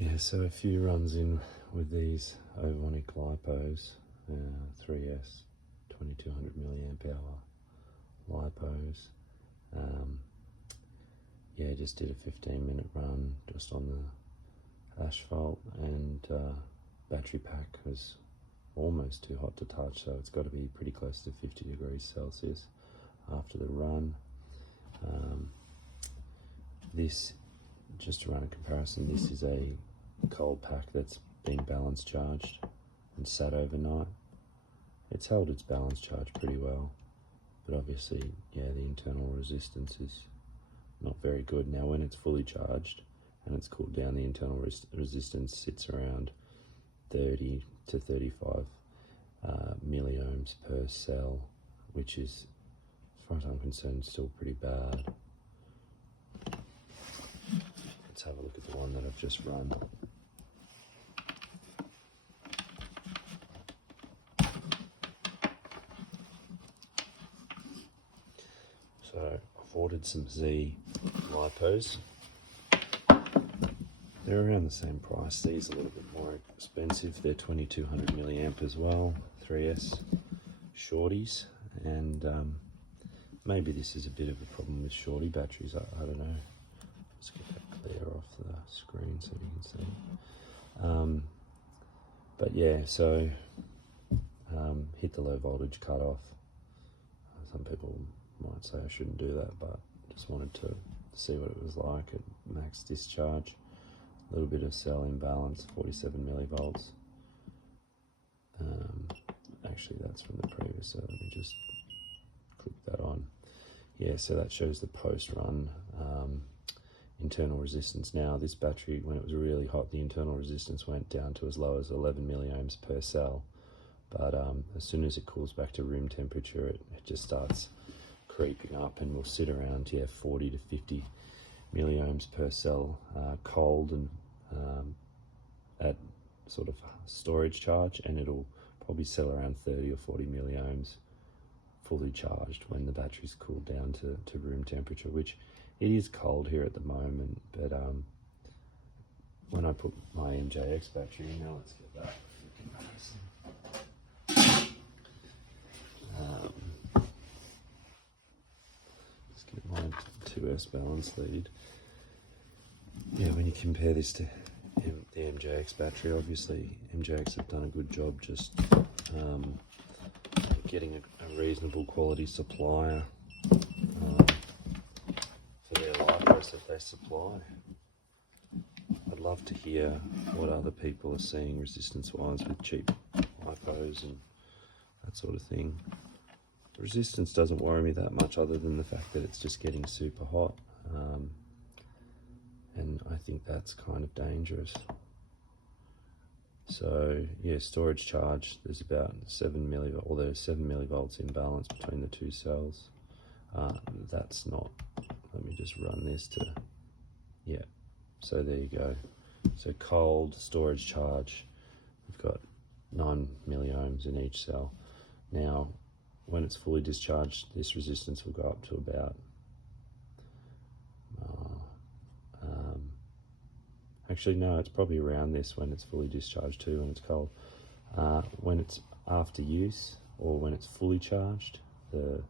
Yeah, so a few runs in with these Ovonic LiPos, 3S, 2200 milliamp hour LiPos. Yeah, just did a 15-minute run just on the asphalt, and battery pack was almost too hot to touch, so it's got to be pretty close to 50 degrees Celsius after the run. This, just to run a comparison, this is a cold pack that's been balance charged and sat overnight. It's held its balance charge pretty well, but obviously, yeah, the internal resistance is not very good. Now when it's fully charged and it's cooled down, the internal resistance sits around 30 to 35 milliohms per cell, which is, as far as I'm concerned, still pretty bad. Let's have a look at the one that I've just run. So I've ordered some Z LiPos. They're around the same price. These are a little bit more expensive. They're 2200 milliamp as well, 3S shorties, and maybe this is a bit of a problem with shorty batteries. I don't know. Let's get that clear off the screen so you can see. But yeah, so hit the low voltage cutoff. Some people might say I shouldn't do that, but just wanted to see what it was like at max discharge. A little bit of cell imbalance, 47 millivolts. Actually, that's from the previous, so let me just click that on. Yeah, so that shows the post-run internal resistance. Now, this battery, when it was really hot, the internal resistance went down to as low as 11 milliohms per cell. But as soon as it cools back to room temperature, it just starts creeping up and will sit around, 40 to 50 milliohms per cell cold and at sort of storage charge, and it'll probably settle around 30 or 40 milliohms fully charged when the battery's cooled down to room temperature, which it is cold here at the moment. But when I put my MJX battery in, now let's get that for comparison. Let's get my 2S balance lead. Yeah, when you compare this to the MJX battery, obviously MJX have done a good job just getting a reasonable quality supplier for their LiPos that they supply. I'd love to hear what other people are seeing resistance-wise with cheap LiPos and that sort of thing. The resistance doesn't worry me that much, other than the fact that it's just getting super hot. And I think that's kind of dangerous. So yeah, storage charge, there's about 7 millivolts, or there's 7 millivolts imbalance between the two cells. That's not, let me just run this to, yeah, so there you go. So cold storage charge, we've got 9 milliohms in each cell. Now, when it's fully discharged, this resistance will go up to about actually, no, it's probably around this when it's fully discharged too, when it's cold. When it's after use, or when it's fully charged, the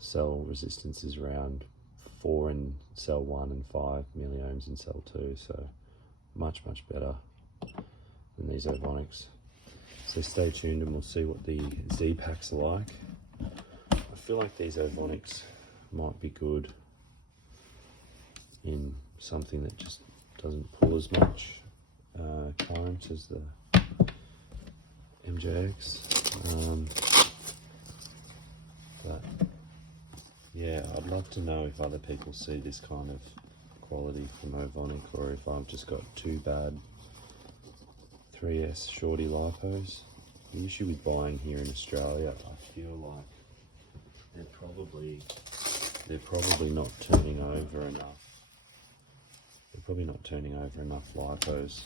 cell resistance is around 4 in cell 1 and 5 milliohms in cell 2, so much better than these Ovonics. So stay tuned and we'll see what the Z packs are like. I feel like these Ovonics might be good in something that just doesn't pull as much current as the MJX. But yeah, I'd love to know if other people see this kind of quality from Ovonic, or if I've just got too bad 3S shorty LiPos. The issue with buying here in Australia, I feel like they're probably not turning over enough. They're probably not turning over enough LiPos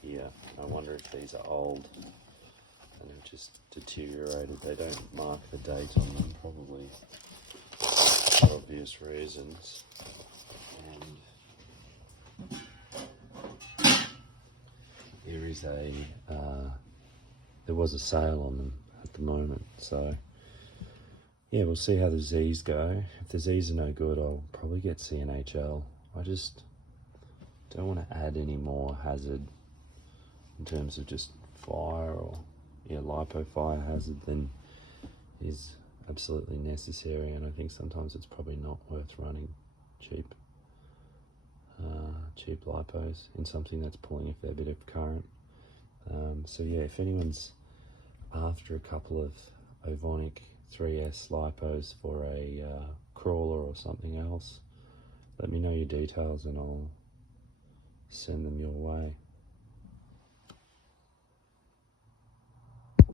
here. I wonder if these are old and have just deteriorated. They don't mark the date on them, probably for obvious reasons. And is a there was a sale on them at the moment, so yeah, we'll see how the Z's go. If the Z's are no good, I'll probably get CNHL. I just don't want to add any more hazard in terms of just fire or LiPO fire hazard than is absolutely necessary, and I think sometimes it's probably not worth running cheap LiPos in something that's pulling a fair bit of current. So yeah, if anyone's after a couple of Ovonic 3S LiPos for a crawler or something else, let me know your details and I'll send them your way.